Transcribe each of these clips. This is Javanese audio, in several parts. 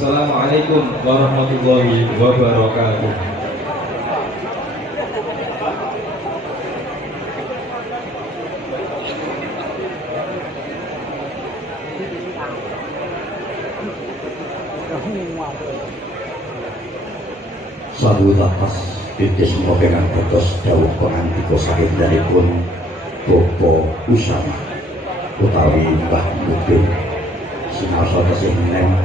Wassalamualaikum warahmatullahi wabarakatuh. Sadu lapas Bidis Mopengan Bodos Dawuh Pengantiko Sahid Daripun Bopo Usama utawi Mbah Mudin Sinaosa tesih meneng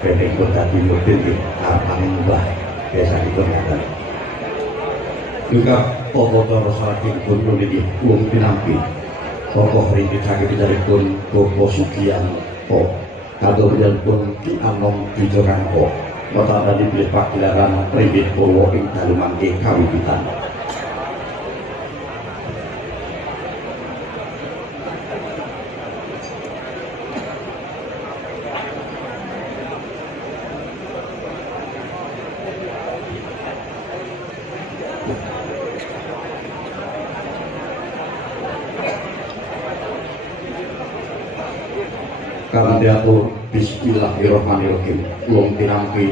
Bening Dadi Mudin Arpaning Mbah Biasanipun ngaten Juga Pokoto Saking pun niki wong pinampi Tokoh ringgit sakit daripun Bopo Sugiyanto Kadoripun Ki Anom Wijokanto Kota tadi pilih pagelaran Ringgit Purwo ing dalu mangke kawiwitan. Karena diatur Bismillahirrahmanirrahim Ulung pinampi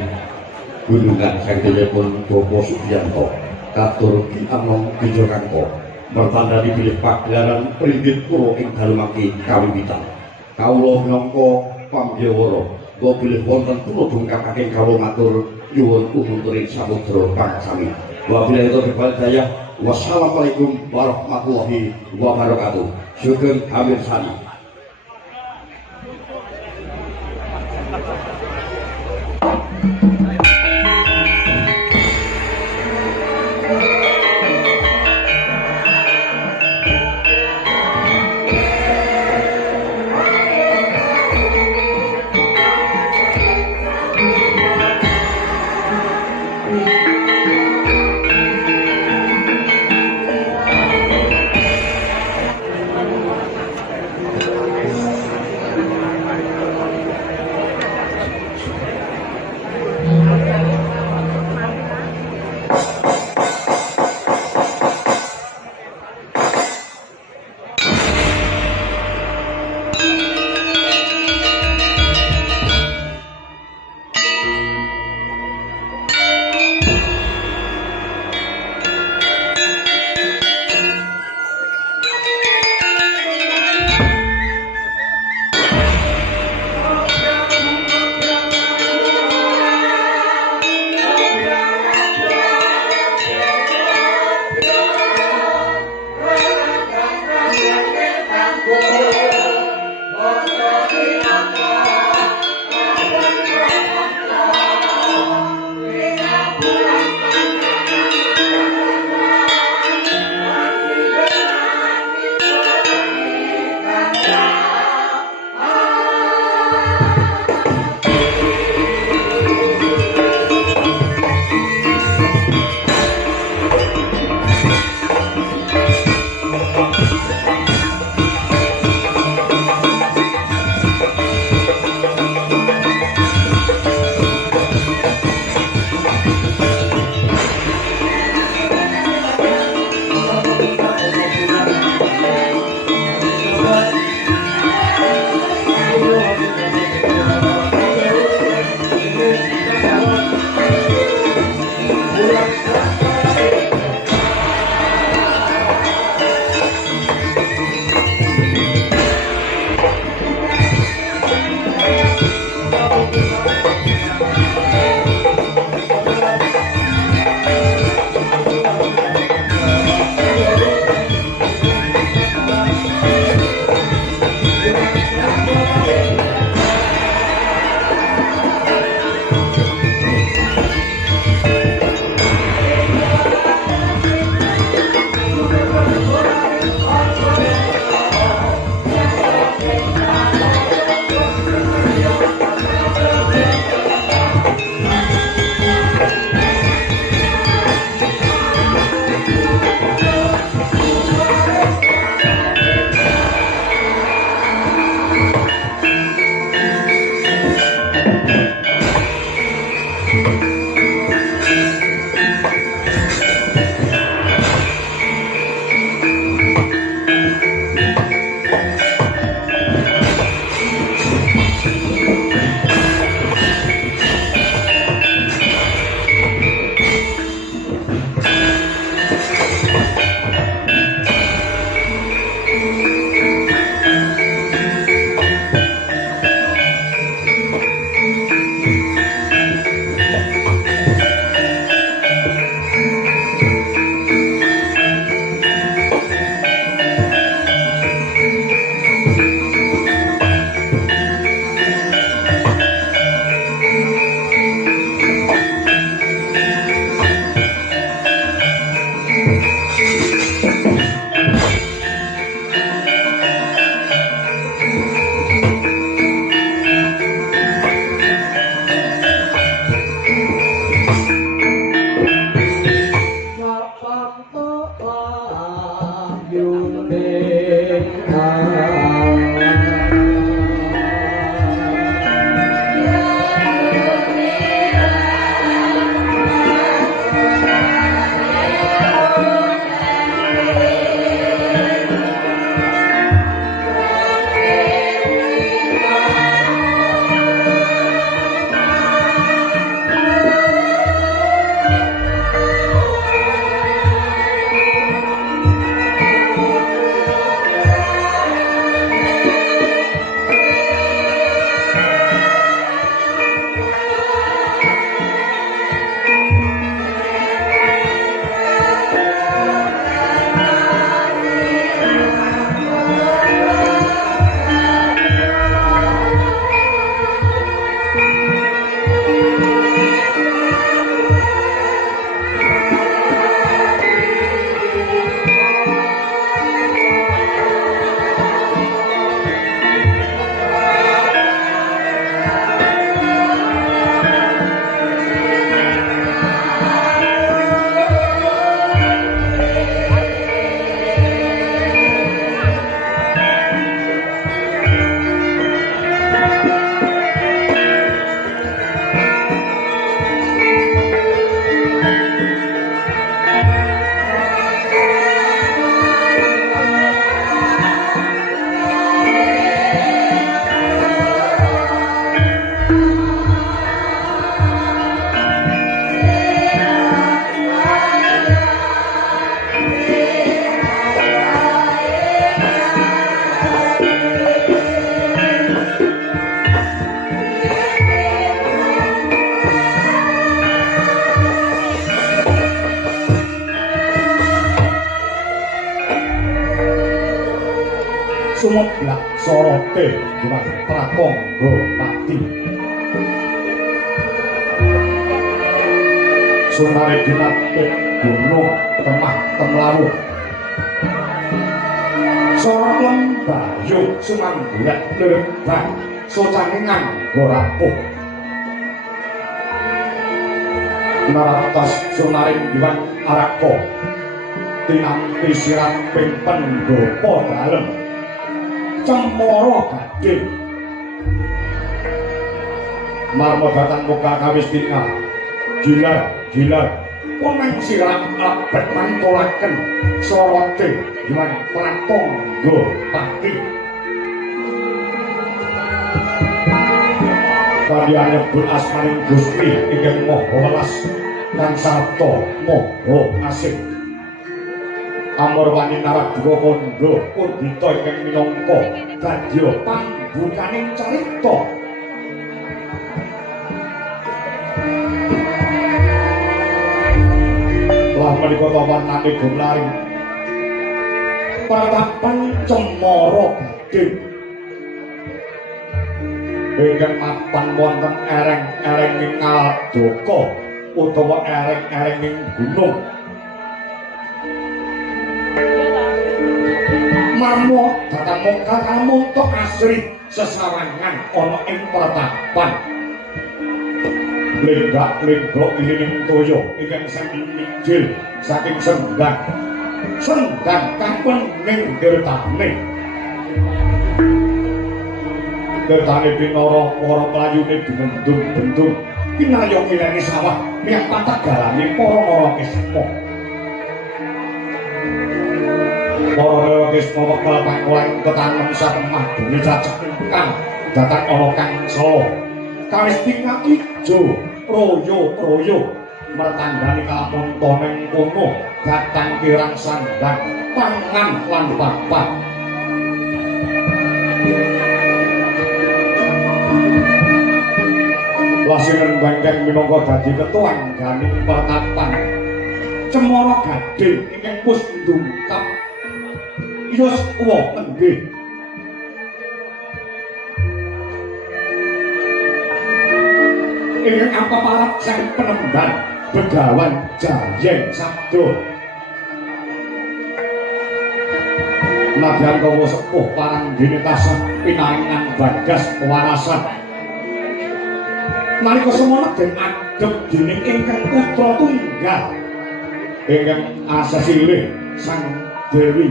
Gunungan Sangkilipun Bopo Sugiyanto Katur Ki Anom Wijokanto bertanda dipilih pagelaran Ringgit Purwo ing dalu mangke kawiwitan. Kawula minangka pambyawara kula bilih wonten kula dungkapaken kawula matur nyuwun unuturing samudra pangsami. Wabillahi taufiq wal hidayah. Wassalamualaikum warahmatullahi wabarakatuh. Sugeng Amir Sani. sumeblak sorote Dewan Pratangga Pati. Sunare dinapit gunung temah temlawu. Sora lembayu sumanggulat lebang socanengan gorapuh. Naratas sunaring Dewan Arako tinampi sirat ping pendopo dalem cemara gading marmodatan muka kawis tinggal gilar pemain sirat abet mantolaken sorote Dewan Pratangga Pati. Kalian nyebut asmaning Gusti ingkang Maha Welas lan sarta Maha Asih. Amorwani Naragwa Kandha Undita ingkang minangka dadya pambukaning carita. Lah menika tawanane gumlaring pratapan cemara gading ingkang mapan wonten ereng-erenging Ngaldaka utawa ereng-erenging gunung. Marmo datang muka kamu tok asri sesawangan ana ing pratapan. Lenggak-lenggok ilining toya ingkang sami mijil saking sendang kampung ning gertane. Gertane pinara para playune bendung-bendung pinayong mileni sawah miyang patah galane para Narakisma. Para Narakisma wekdal pangkulan ketanem satemah bumi cacah ingkang datang ana kang sala. Kawis tingkah ijo royo mertanggani kamontoning kono datang kirang sandang pangan lan papat. Lasinan bangkang minangka dadi ketuan ganing pertapan cemara gading ingkang wis ndungkap yos uwa nenggih. Ingkang ampaparat sang penemban Begawan Jayeng Sabda. Nadyan kawa sepuh paranggene tasah pinaringan bagas pewarasan. Nalika semana den adhep dening ingkang putra tunggal ingkang asesilih sang Dewi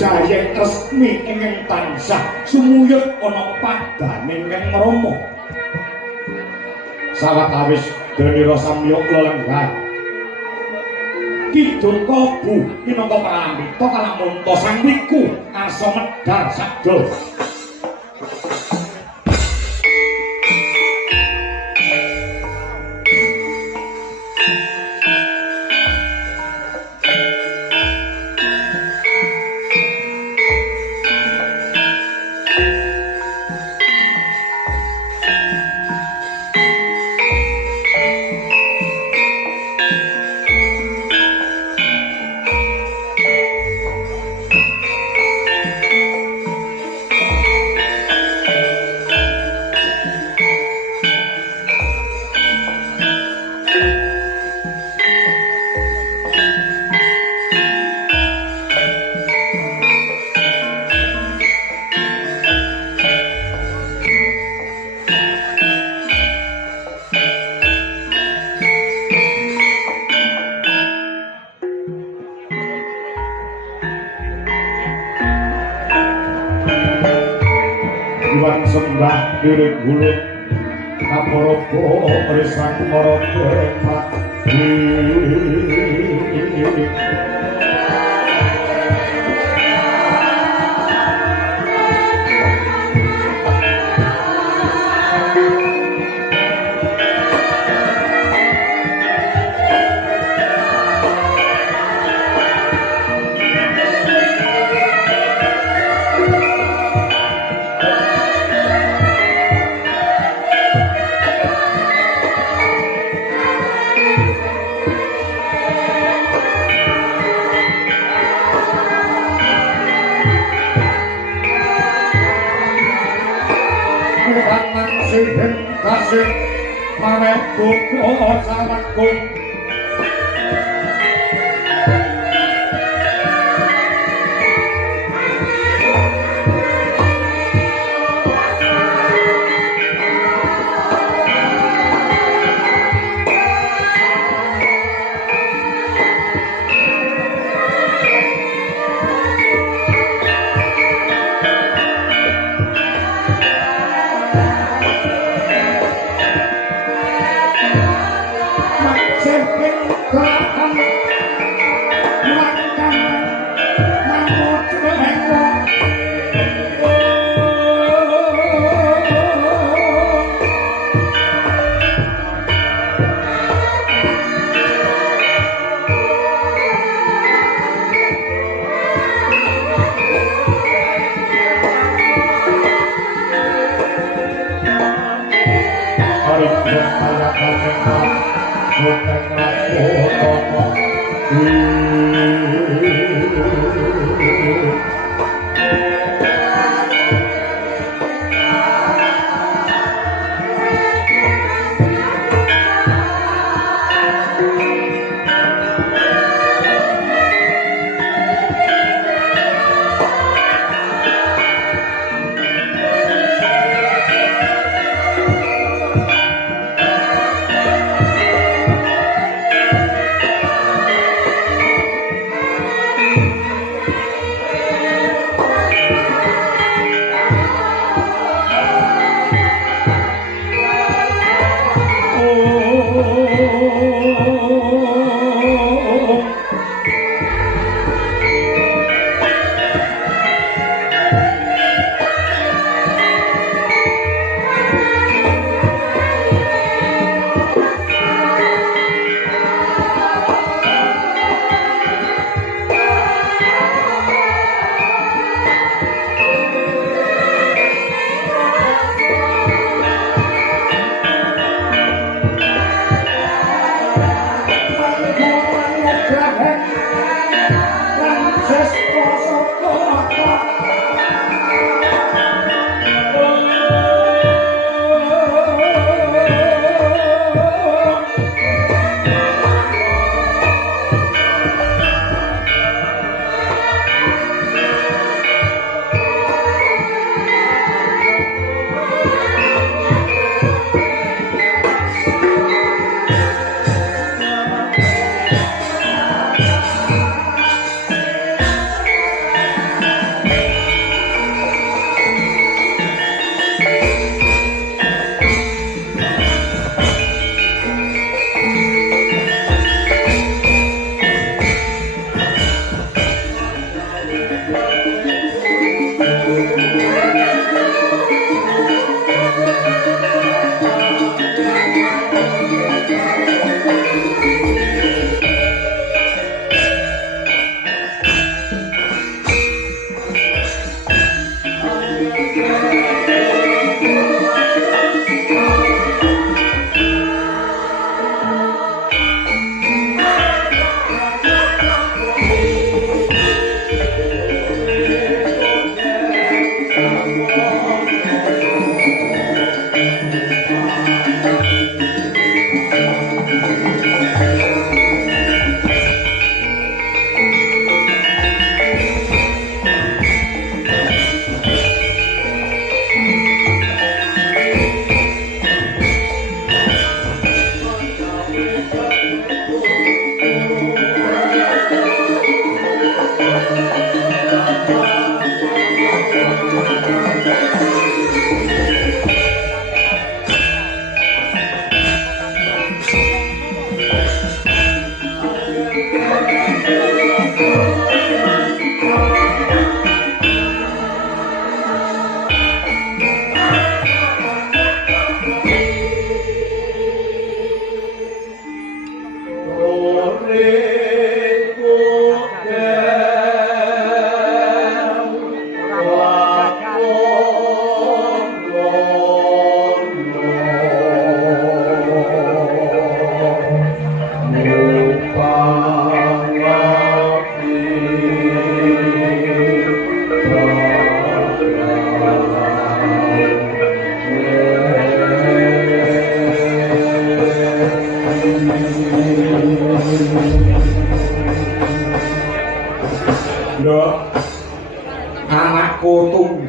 Jayeng resmi ingkang tansah sumuyut ana padane ingkang Rama. Sawetawis Denira Samya lelenggar Kidul Kalbu minangka pralambita kalamunta sang wiku asa medhar sabda. Iwan sembah lirik bulut kaporopo risak moropo Tangan sing kasih pamekku salatku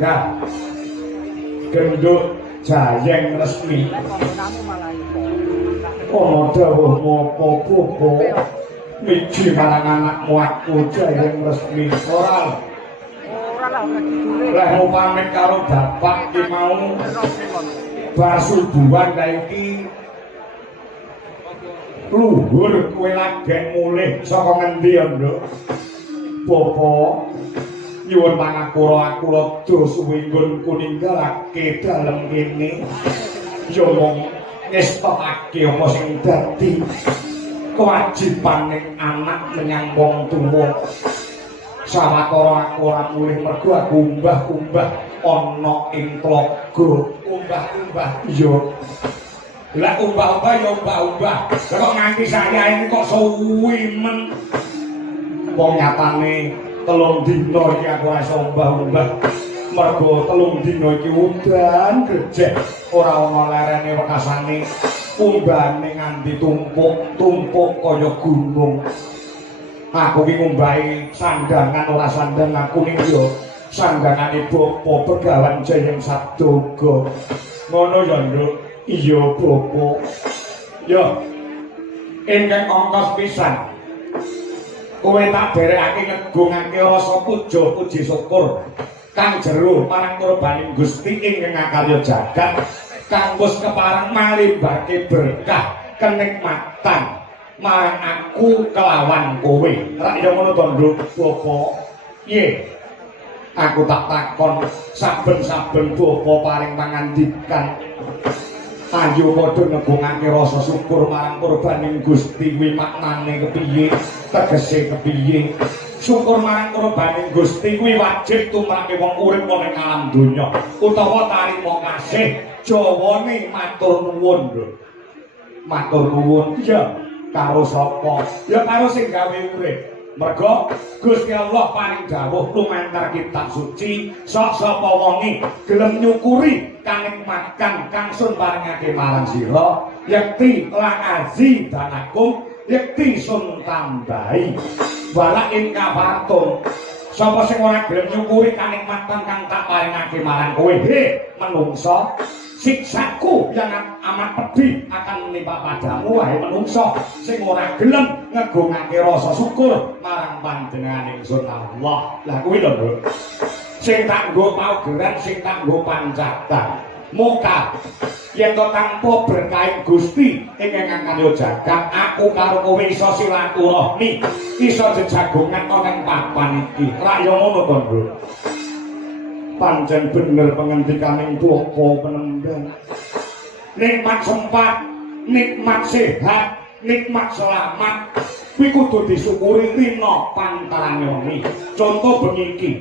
Sangga gendut jayeng resmi ana dawuh mopo popo miji marang anakmu aku jayeng resmi ora lah mau pamit karo bapak ki mau basubuhan ta iki luhur kowe lagi mulih saka ngendi ya nduk popo nyuwun pangapura aku rada suwe nggonku ninggalake dalem kene ya mong ngestokake apa sing dadi kewajibaning anak menyang wong tuwa sawetara aku ora mulih mergo aku umbah-umbah ana ing tlaga umbah-umbah iya lah umbah-umbah ya umbah-umbah kok nganti saya ini kok suwi men wong nyatane 3 dina iki aku iso umbah-umbah mergo 3 dina iki udan gejek ora ana lerene wekasane umbane nganti tumpuk kaya gunung aku ki ngumbahi sandangan ora sandang aku ning yo sandangane Bapa Begawan Jayeng Sabdoga ngono ya nduk iya Bapa yo ingkang ongkos pisan kowe tak derekake ngegungake rasa puja puji syukur kang jero marang kurbaning Gusti ingkang ngakarya jagat kang wis kepareng malimbake berkah kenikmatan marang aku kelawan kowe rak ya ngono to nduk Bapa piye aku tak takon saben-saben Bapa paring pangandikan ayo padha ngegungake rasa syukur marang kurbaning Gusti kuwi maknane kepiye tegese kepiye syukur marang kurbaning Gusti kuwi wajib tumrapake wong urip ning alam donya utawa tarima kasih jawane matur nuwun lho matur nuwun ya karo sapa ya karo sing gawe urip mergo Gusti Allah paring dawuh lumantar kitab suci sok sapa wonge gelem nyukuri kanikmatan kang sun paringake marang sira yakti la azidanakum yakti sun tambahi wala in kafartum sapa sing ora gelem nyukuri kanikmatan kang tak paringake marang kowe he manungsa siksaku yang amat pedih akan menimpa padamu wahai manungsa sing ora gelem ngegungake rasa syukur marang panjenengan ingsun Allah lah kuwi lho Nduk sing tak nggo paugeran sing tak nggo pancatan muka yen to tanpa berkah Gusti ingkang ngakarya jagat aku karo kowe iso silaturahmi iso jejagongan ana ing papan iki rak yo ngono to Nduk pancen bener pengendikaning Bapa penembang nikmat sempat nikmat sehat nikmat selamat kuwi kudu disyukuri rina pantarane contoh bengi iki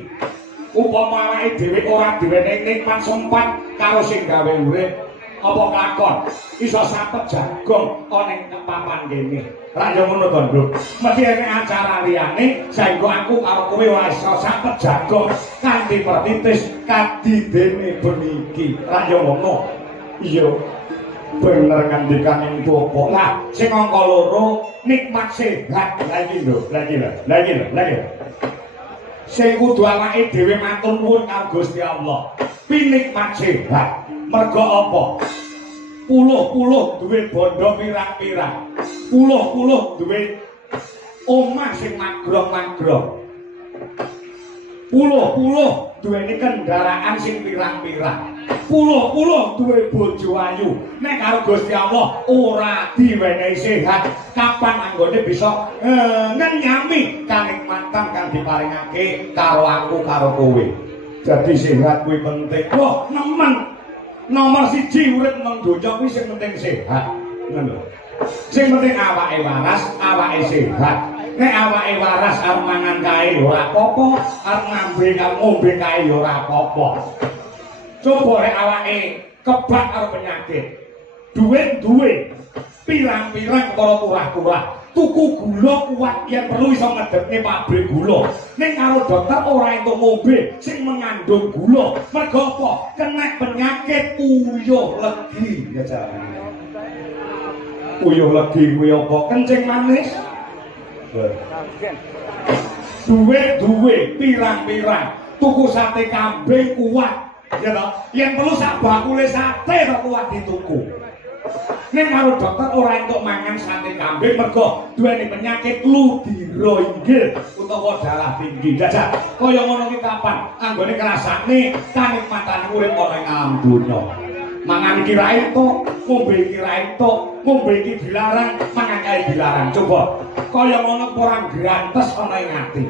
upama awake dhewe ora diwenehi nikmat sempat karo sing gawe urip apa kelakon iso sapet jagong ana ing papan kene ra yo ngono to Nduk mesti ana acara liyane saenggo aku karo kowe ora iso sapet jagong kanthi pertitis kadidene bengi iki ra yo ngono iya bener ngandikaning Bapa lah sing angka 2 nikmat sehat lagi Nduk lagi sing kudu awake dhewe matur nuwun karo Gusti Allah pinikmat sehat mergo apa puluh-puluh duwe bondo pirang-pirang puluh-puluh duwe omah sing magrong-magrong puluh-puluh duweni kendaraan sing pirang-pirang puluh-puluh duwe bojo ayu nek karo Gusti Allah ora diwenehi sehat kapan anggone bisa ngenyami kanikmatan kang diparingake karo aku karo kowe dadi sehat kuwi penting wah nemen nomor 1 urip nang donya kuwi sing penting sehat ngono sing penting awake waras awake sehat nek awake waras arep mangan kae ora apa-apa arep ngombe kae ora apa-apa coba rek awake kebak karo penyakit duit duwe pirang-pirang para turah-turah tuku gula kuat yen perlu iso ngedekne pabrik gula ning karo dokter ora entuk ngombe sing mengandung gula mergo apa kena penyakit uyuh legi ya jane uyuh legi kuwi apa kencing manis duwe pirang-pirang tuku sate kambing kuat ya toh yang perlu sak bakule sate to kuat dituku ning karo dokter ora entuk mangan sate kambing mergo duweni penyakit ludira inggil utawa darah tinggi jajak kaya ngono ki kapan anggone ngrasakne kanikmatan urip ana ing alam donya mangan iki ra entuk ngombe iki ra entuk ngombe iki dilarang mangan kae dilarang coba kaya ngono ora grantes ana ing ati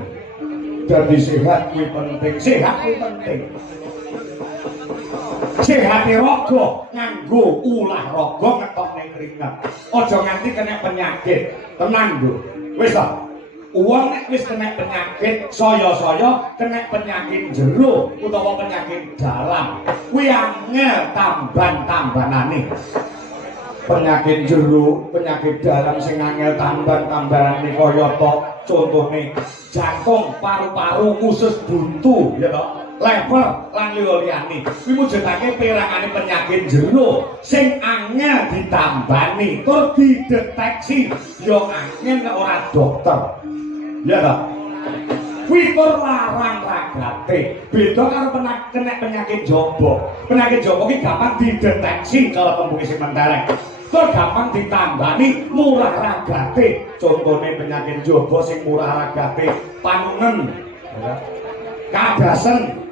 dadi sehat kuwi penting sehat kuwi penting sehati raga nganggo ulah raga ngetokne keringat aja nganti kena penyakit tenang lho wis ta wong nek wis kena penyakit saya-saya kena penyakit jero utawa penyakit dalam kuwi angel tamban-tambanane penyakit jero penyakit dalam sing angel tamban-tambanane kaya to contone jantung paru-paru usus buntu ya to lever lan liyane kuwi mujudake perangane penyakit jero sing angel ditambani tur dideteksi yo angel nek ora dokter ya ta kuwi tur larang ragate beda karo kena penyakit jaba ki gampang dideteksi kalau pembuki sementara tur gampang ditambani murah ragate contone penyakit jaba sing murah ragate panen kadasen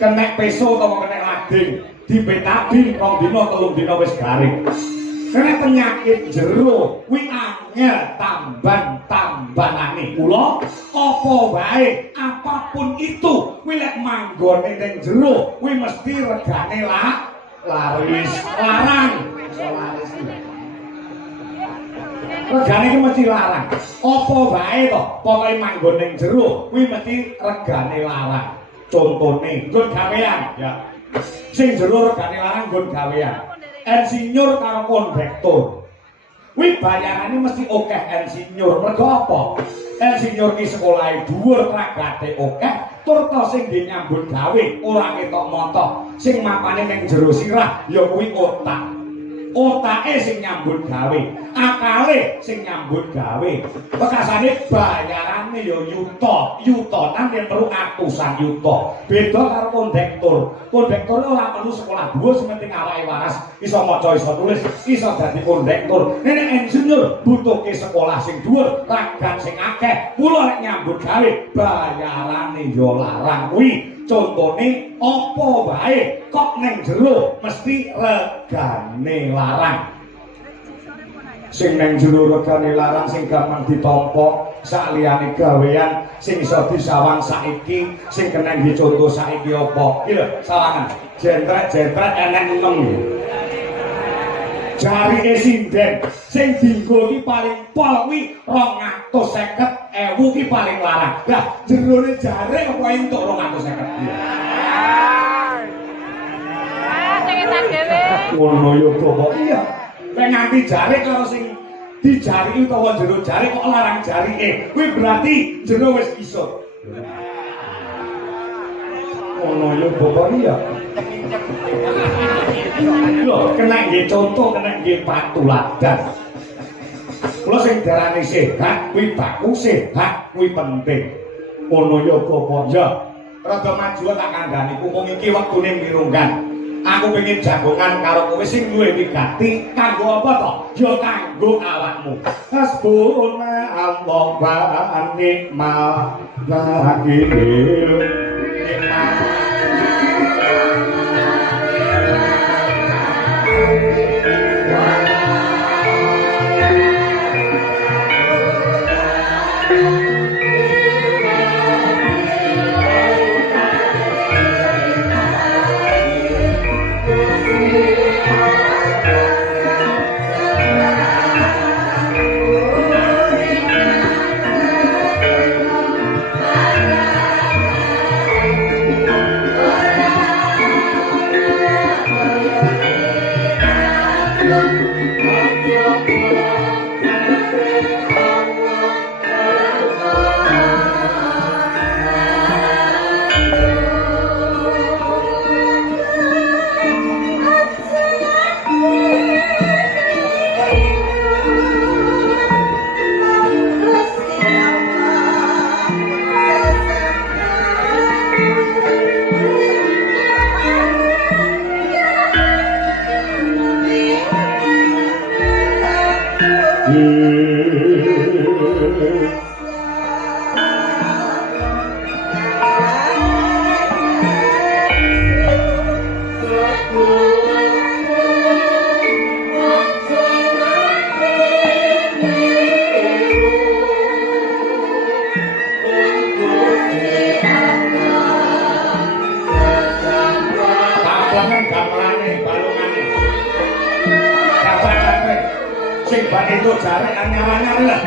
kena peso atau kena lading di betadin 2 dina 3 dina wis garing kena penyakit jero kuwi angel tambanane kula apa wae apapun itu kuwi lek manggone ning jero kuwi mesti regane laris larang regane iki mesti larang apa wae to pokoke manggon ning jero kuwi mesti regane larang contone nggon gawean ya sing jero regane larang nggon gawean insinyur karo kondektur kuwi bayarane mesti akeh insinyur mergo apa insinyur ki sekolahe dhuwur ragate akeh tur to sing nyambut gawe ora ketok montok sing mapane ning jero sirah ya kuwi otake sing nyambut gawe akale sing nyambut gawe bekasane bayarane ya yutonan yen perlu atusan yuto beda karo kondektur ora perlu sekolah dhuwur sing penting awake waras iso maca iso tulis iso dadi kondektur nek insinyur butuhke sekolah sing dhuwur ragan sing akeh mula nek nyambut gawe bayarane ya larang kuwi contone apa wae kok ning jero mesti regane larang sing ning jero regane larang sing gampang ditampa sakliyane gawean sing iso disawang saiki sing kena dicontoh saiki apa iki lho sawangan jentret enek 6 jarike sinden sing dienggo ki paling pol kuwi 250.000 ki paling larang lah jerone jare apa entuk 250.000 ceketan dhewe ngono yo kok iya nek nganti jare karo sing dijari utawa jero jari kok larang jarike kuwi berarti jero wis iso ngono yo kok iya lho kena nggih contoh kena nggih patuladan kula sing darane sehat kuwi baku sehat kuwi penting ngono ya bapak ya rada maju tak kandhani umum iki wektune mirunggan aku pengen jagongan karo kowe sing duwe wigati kanggo apa to ya kanggo awakmu hasbuna Allah wa ni'mal wakil Itu cari anyar-anyar lah.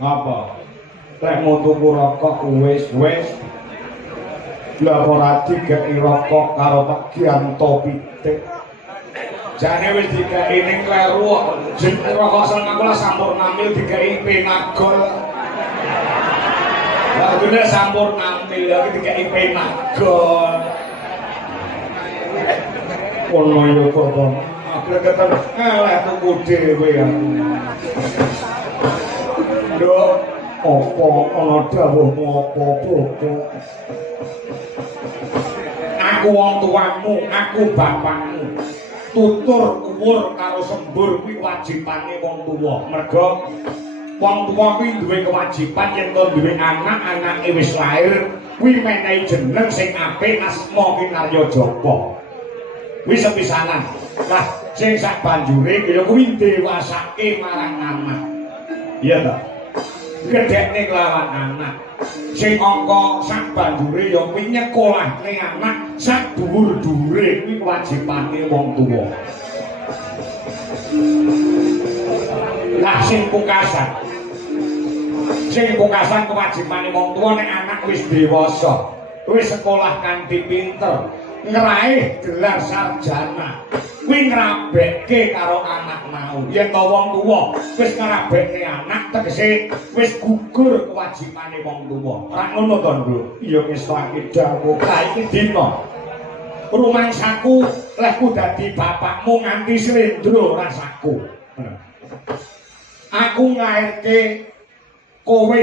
Apa? Lek mau tuku rokok wis. Lah ora dikeki rokok karo bagian topitik. Jane wis dikeki ning kleru jeng rokok selangkula sampurna mil dikeki penagol. Lah dene sampurna mil iki dikeki penagol. Ono yo kok. Aku ketemu eleh tuku dhewe ya. Nduk, apa ana dawuhmu apa bobo? Aku wong tuamu, aku bapakmu. Tutur umur karo sembur kuwi wajibane wong tuwa. Merga wong tuwa kuwi duwe kewajiban yen to duwe anak, anake wis lair, kuwi menehi jeneng sing apik asma Kinarya Japa. Kuwi sepisanan. Lah sing sak banjure ya kuwi dewasake marang anak. Iya ta? Gedhekne kelawan anak. Sing angka sak banjure ya kuwi nyekolahne anak sak dhuwur-dhuwure kuwi wajibane wong tuwa. Lah sing pungkasan kewajibane wong tuwa nek anak wis dewasa, wis sekolah kanthi pinter, ngeraih gelar sarjana, kuwi ngrabekke karo anak mau. Yen to wong tuwa wis ngrabekke anak tegese wis gugur kewajibane wong tuwa. Ora ngono to, Nduk? Iya wis wae dawuh. Lah iki dina rumangsaku lehku dadi bapakmu nganti slendro rasaku. Aku nglairke kowe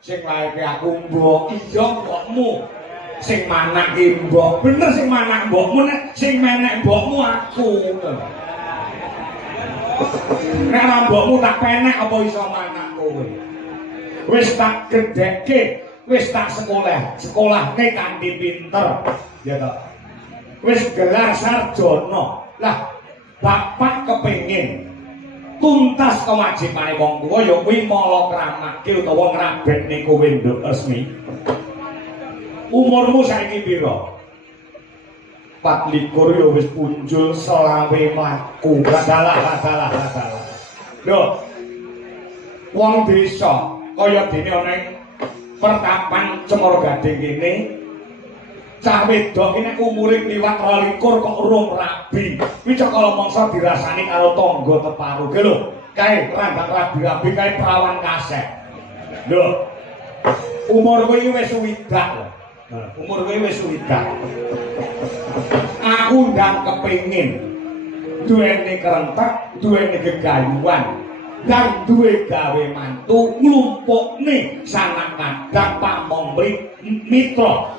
sing nglairke aku mbok, iya mbokmu. Sing manake mbok, bener sing manak mbokmu, nek sing menek mbokmu aku. Nek mbokmu tak penek apa iso manak kowe? Wis tak gedhekke, wis tak sekolahne kanthi pinter. Ya ta. Wis gelar sarjana. Lah bapak kepengin tuntas kewajibane wong tuwa ya kuwi mala kramake utawa ngrabekne kowe Nduk Resmi. Umurmu saiki pira? 24 ya wis punjul selawe mlaku. Adalah. Lho. Wong desa kaya dene ana ing pertapan Cemor Gading kene, cah wedok iki umure liwat 22 kok urung rabi. Kuwi cakala mangsa dirasani karo tangga teparu. Ki lho, kae rambak rabi-rabi kae perawan kasek. Lho. Umur kowe iki wis swidak lho. Umur kowe wis swidak. Aku ndang kepengin duweni kerentek, duweni gegayuhan, dan duwe gawe mantu nglumpukne sanak kadang pamomri mitra.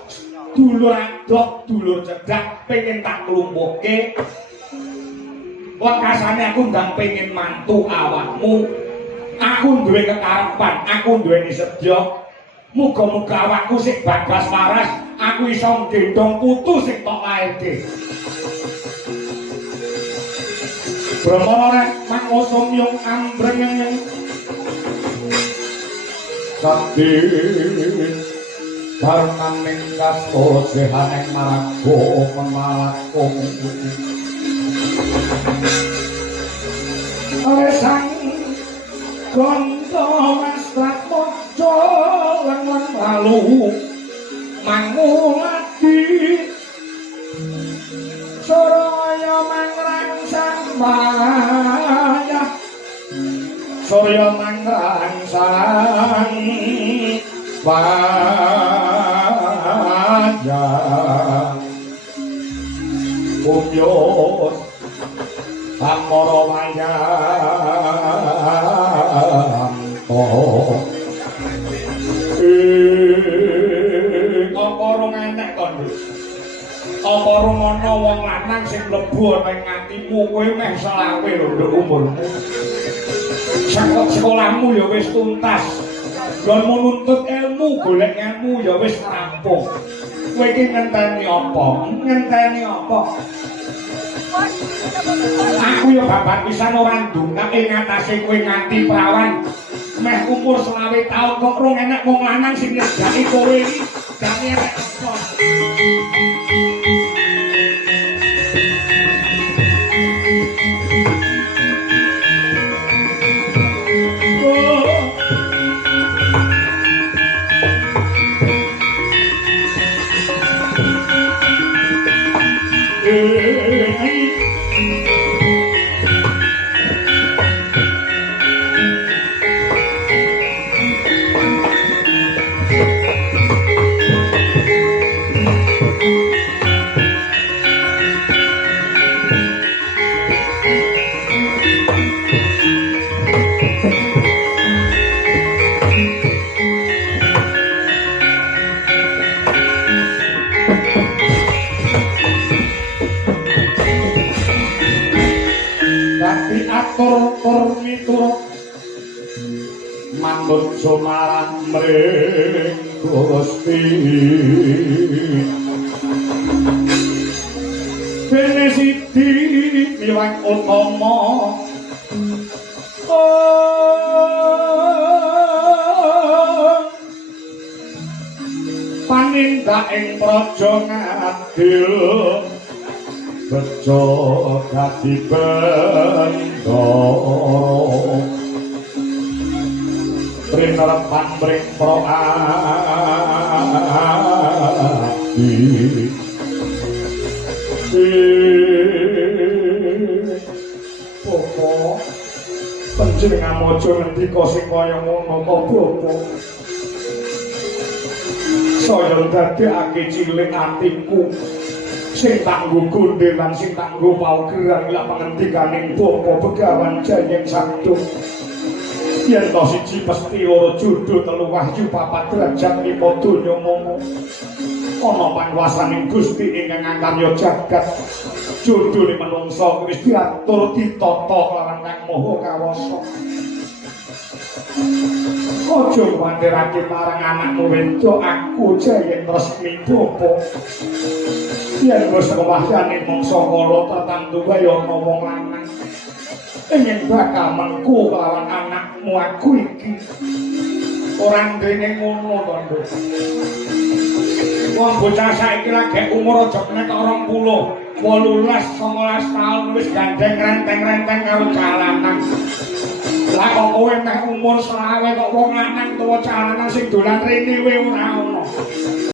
Dulur adoh, dulur cedhak pengen tak klumpukke. Wekasane aku ndang pengen mantu awakmu. Aku duwe kekarepan, aku duweni sedya. Muga-muga awakku sing babas waras, aku iso nggendong putu sing tok lairke. Brahmana mangosum yung ambreng sakti karena mingkas sehaneng marago memalakung resang gondo mastrat mojo lan lalu mangulati Surya mangrangsang maya Surya mangrangsang maya Umyot Amara maya apa rong enek kon apa rong ana wong lanang sing mlebu ana ing atimu kowe meh selawe lho nduk umurmu sekolahmu ya wis tuntas nggonmu nuntut ilmu golek ilmu ya wis rampung kowe iki ngenteni apa aku ya babat pisan ora ndungak ing atase kowe nganti prawan meh umur 20 tahun kok rong enek wong lanang sing nyedaki kowe iki jane rek apa tur miturut manut sumarang mring Gusti Bene sidi miwang utama panindak ing praja ngadil bejo dadi bendoro prinerapan mring proadi Popo panjenengan aja ngendika sing kaya ngono Popo saya dadekake cilik atiku sing tak nggo gondhe lan sing tak nggo paugeran lak pangendikaning Bapa Begawan Jayeng Sabdo yen to siji pesti loro judul telu wahyu papat derajat lima donya momo ana panguwasaning Gusti ingkang ngantarya jagat judule manungsa wis diatur ditata kelawan Kang Maha Kawasa aja wandirake marang anakmu wedok aku Jayeng Resmi Bapa yen wis wahyane mangsa kala tertentu wae ana wong lanang ingin bakal mengku kelawan anakmu aku iki ora ndene ngono to Nduk wong bocah saiki lagi umur aja menek 20 18 19 taun wis gandeng renteng-renteng karo calanan lah kok kowe meh umur 20 kok wong lanang tuwa calanan sing dolan rene wae ora ono